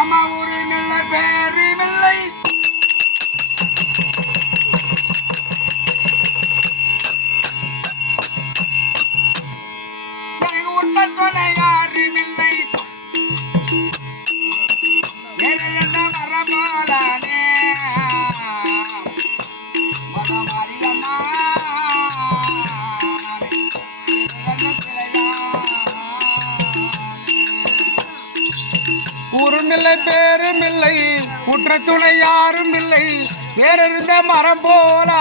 அம்மா ஊரு மில்லை பேரு மில்லை எனக்கு உள்ள துணை உருமில்லை பேரும் இல்லை உற்ற துணை யாரும் இல்லை வேறிருந்த மரம் போல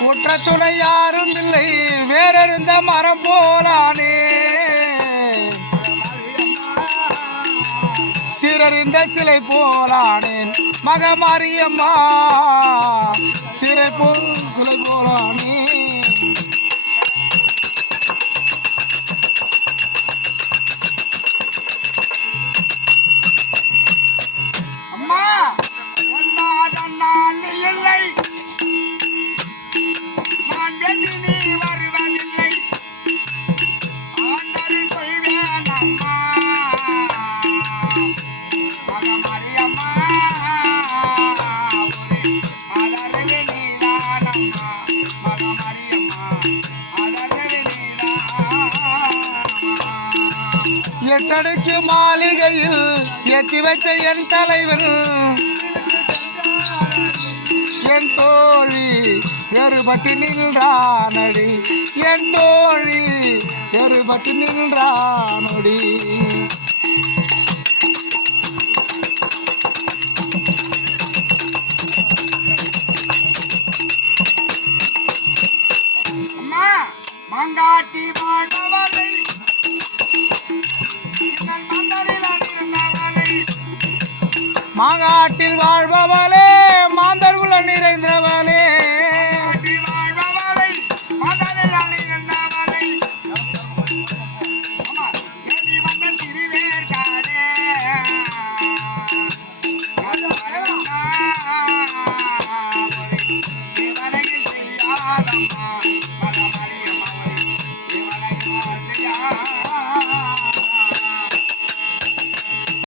உற்ற துணை யாரும் இல்லை வேறறிந்த மரம் போலானே. சிறறிந்த சிலை போலானேன். மகமாரியம்மா சிறை போல் சிலை போலானே. எட்டடுக்கு மாளிகையில் ஏற்றி வைத்த என் தலைவர். என் தோழி எருபட்டு நின்றானடி. என் தோழி எருபட்டு நின்றானடி. மங்காட்டி மாண்டவளை இதன் மந்தரில் அணிந்தவளை